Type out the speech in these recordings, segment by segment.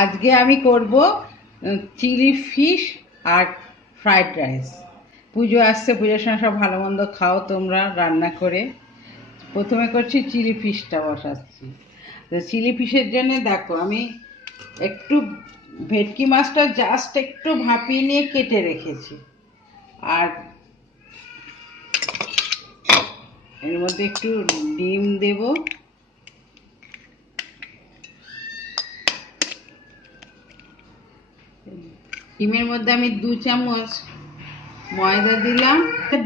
আজকে আমি করব চিলি ফিশ আর ফ্রাইড রাইস। পুজো আসছে, পুজোর সময় সব ভালো মন্দ খাও তোমরা রান্না করে। প্রথমে করছি চিলি ফিশটা বসাচ্ছি। তো চিলি ফিশের জন্য দেখো আমি একটু ভেটকি মাছটা জাস্ট একটু ভাপিয়ে নিয়ে কেটে রেখেছি, আর এর মধ্যে একটু ডিম দেব। ডিমের মধ্যে আমি 2 চামচ ময়দা দিলাম,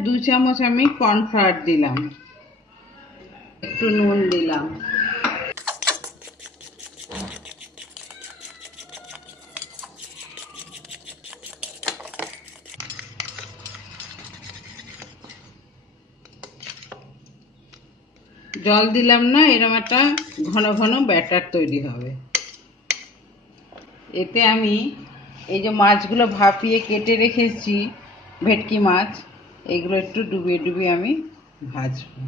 2 চামচ আমি কর্নফ্লাওয়ার দিলাম, একটু নুন দিলাম। জল দিলাম না, এরকম একটা ঘন ঘন ব্যাটার তৈরি হবে। এতে আমি এই যে মাছগুলো ভাপিয়ে কেটে রেখেছি, ভেটকি মাছ, এগুলো একটু ডুবিয়ে ডুবিয়ে আমি ভাজবো।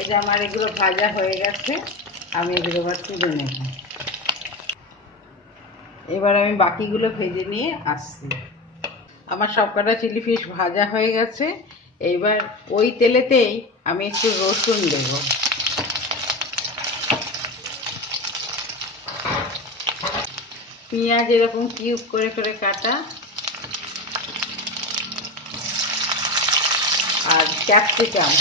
এই যে আমার এগুলো ভাজা হয়ে গেছে, আমি এগুলো এবার তুলে নেব। এবার আমি বাকিগুলো ভেজে নিয়ে আসছি। আমার সবকটা চিলি ফিশ ভাজা হয়ে গেছে। এইবার ওই তেলেতেই আমি একটু রসুন দেব। পেঁয়াজ এরকম কিউব করে করে কাটা, আর ক্যাপসিকাম।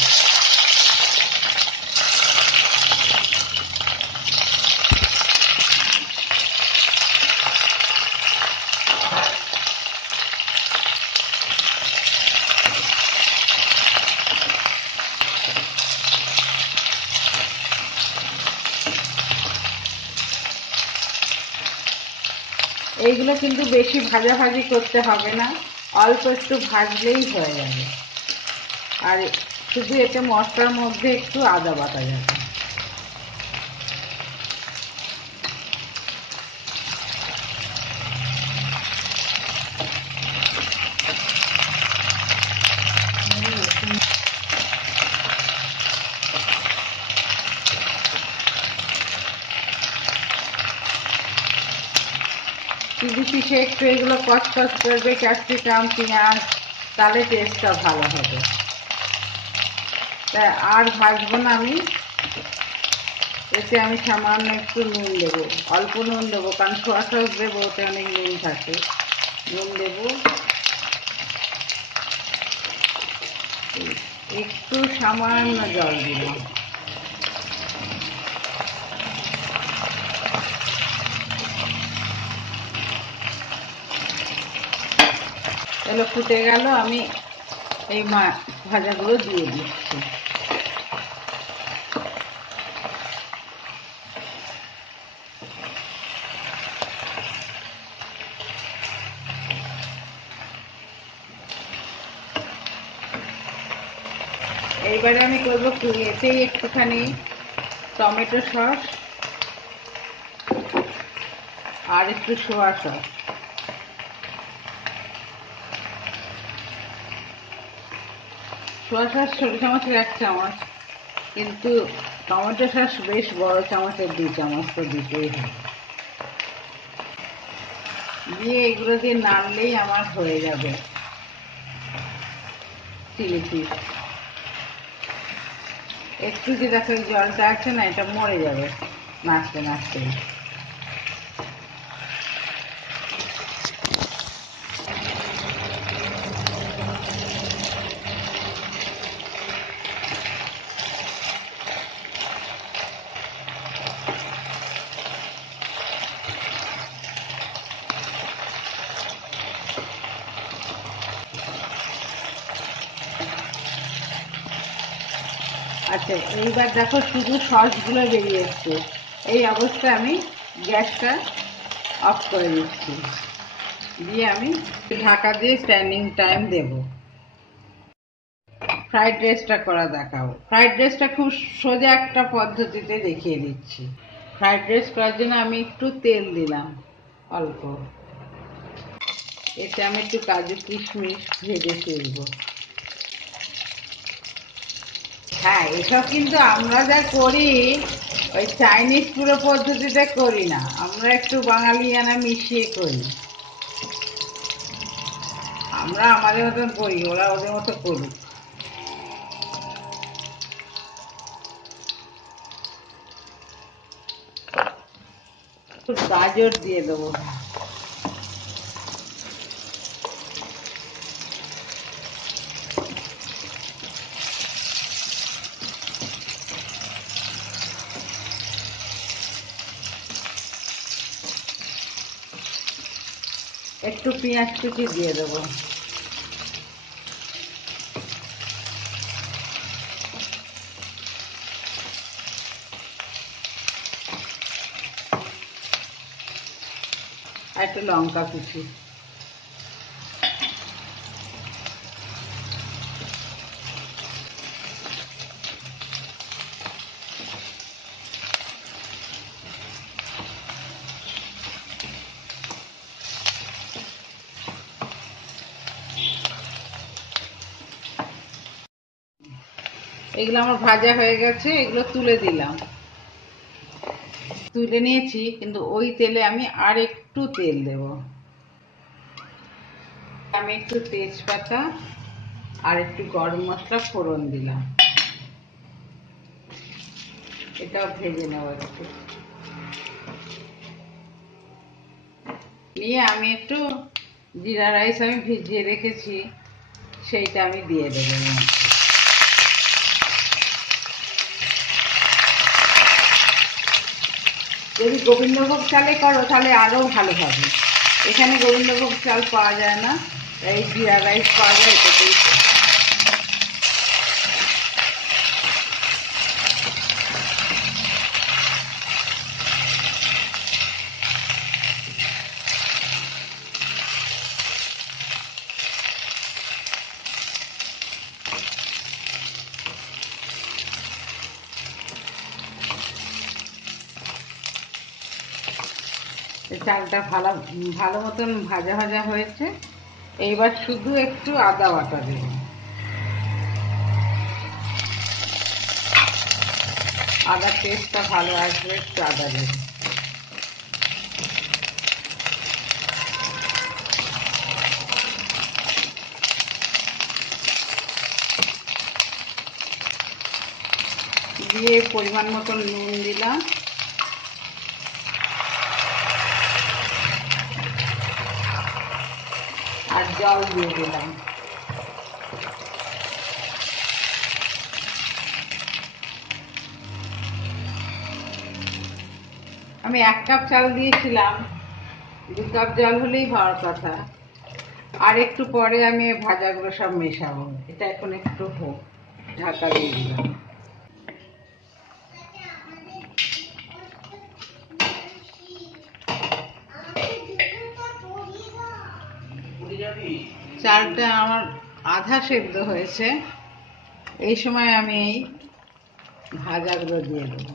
এইগুলো কিন্তু বেশি ভাজাভাজি করতে হবে না, অল্প একটু ভাজলেই হয়ে যাবে। আর শুধু এতে মশলার মধ্যে একটু আদা বাটা যাবে। চিলি ফিশে একটু এগুলো কচকচ করবে, ক্যাপসিকাম পেঁয়াজ, তাহলে টেস্টটা ভালো হবে। তাই আর ভাজবো না আমি। এতে আমি সামান্য একটু নুন দেবো, অল্প নুন দেবো, কারণ সোয়া সস দেবো, ওতে অনেক নুন থাকে। নুন দেবো, একটু সামান্য জল দিলাম। এগুলো ফুটে গেল, আমি এই ভাজাগুলো দিয়ে দিচ্ছি। এইবারে আমি করবো এতেই একটুখানি টমেটো সস আর একটু সোয়া সস। সোয়া সস ছোট চামচের 1 চামচ, কিন্তু টমেটো সস বেশ বড় চামচের 2 চামচ, তো দিতেই হবে। দিয়ে এগুলো দিয়ে নাড়লেই আমার হয়ে যাবে চিলি ফিশ। একটু যে দেখো এই জলটা আছে না, এটা মরে যাবে নাড়তে নাড়তে। আচ্ছা, এইবার দেখো শুধু সসগুলো বেরিয়ে এসছে। এই অবস্থায় আমি গ্যাসটা অফ করে দিচ্ছি। দিয়ে আমি ঢাকা দিয়ে স্ট্যান্ডিং টাইম দেব। ফ্রাইড রাইসটা করা দেখাবো। ফ্রাইড রাইসটা খুব সোজা একটা পদ্ধতিতে দেখিয়ে দিচ্ছি। ফ্রাইড রাইস করার জন্য আমি একটু তেল দিলাম, অল্প। এতে আমি একটু কাজু কিশমিশ ভেজে তুলবো। হ্যাঁ, এসব কিন্তু আমরা যা করি ওই চাইনিজ পুরো পদ্ধতিতে করি না, আমরা একটু বাঙালিয়ানা মিশিয়ে করি। আমরা আমাদের মতন করি, ওরা ওদের মতো করুক। একটু গাজর দিয়ে দেবো। একটু পেঁয়াজ কুচি দিয়ে দেবো। আর একটু লঙ্কা কুচি। এগুলো আমার ভাজা হয়ে গেছে, এগুলো তুলে দিলাম। তুলে নিয়েছি, কিন্তু ওই তেলে আমি আর একটু তেল দেব। আমি একটু তেজপাতা আর একটু গরম মশলা ফোড়ন দিলাম। এটাও ভেজে নেব একটু। নিয়ে আমি একটু জিরা রাইস আমি ভিজিয়ে রেখেছি, সেইটা আমি দিয়ে দেবো। যদি গোবিন্দভোগ চালে করো তাহলে আরও ভালো হবে। এখানে গোবিন্দভোগ চাল পাওয়া যায় না, এই জিরা রাইস পাওয়া যায়, এটাতেই। চালটা ভালো ভালো মতন ভাজা ভাজা হয়েছে। এইবার শুধু একটু আদা বাটা দেব। আদার টেস্টটা ভালো আসবে, একটু আদা দেব। দিয়ে পরিমাণ মতন নুন দিলাম, আর জল দিয়ে দিলাম। আমি 1 কাপ চাল দিয়েছিলাম, 2 কাপ জল হলেই হওয়ার কথা। আর একটু পরে আমি ভাজাগুলো সব মেশাবো। এটা এখন একটু হোক, ঢাকা দিয়ে দিলাম। চালটা আমার আধা সেদ্ধ হয়েছে, এই সময় আমি এই ভাজাগুলো দিয়ে দেবো।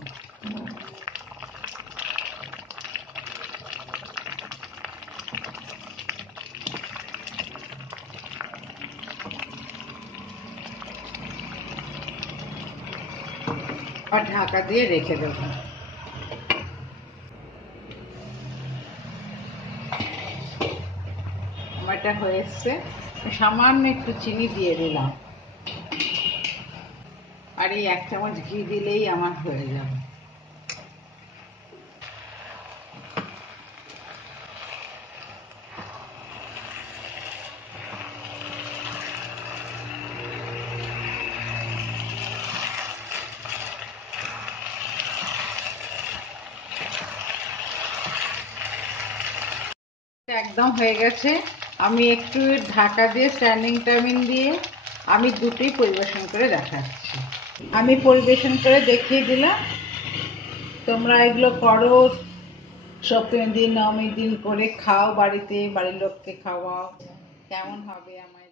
আর ঢাকা দিয়ে রেখে দেবো। আমারটা হয়ে এসছে, সামান্য একটু চিনি দিয়ে দিলাম, আর এই 1 চামচ ঘি দিলেই আমার হয়ে যাবে। একদম হয়ে গেছে। আমি একটু ঢাকা দিয়ে স্ট্যান্ডিং টাইমিং দিয়ে আমি দুটোই পরিবেশন করে দেখাচ্ছি। আমি পরিবেশন করে দেখিয়ে দিলাম, তোমরা এগুলো করো, সপ্তমীর দিন নবমীর দিন করে খাও, বাড়িতে বাড়ির লোককে খাওয়াও। কেমন হবে আমায়